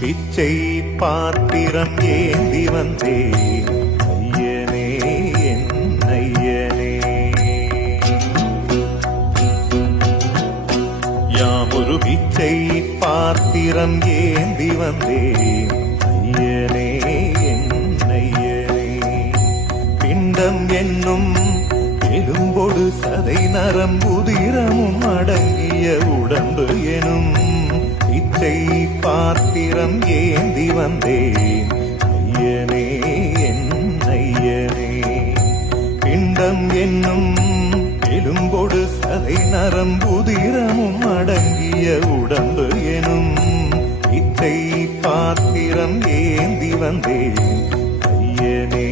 பிச்சை பாத்திரம் ஏந்தி வந்தேன் ஐயனே என் ஐயனே. யாமொரு பிச்சை பாத்திரம் ஏந்தி வந்தேன் ஐயனே என் ஐயனே. பிண்டம் என்னும் எலும்பொடு சதை நரம்புதிரமும் அடங்கிய உடம்பு எனும் பிச்சை பாத்திரம் ஏந்தி வந்தேன் ஐயனே என் ஐயனே. பிண்டம் என்னும் எலும்பொடு சதை நரம்புதிரமும் அடங்கிய உடம்பு எனும் பிச்சை பாத்திரம் ஏந்தி வந்தேன் ஐயனே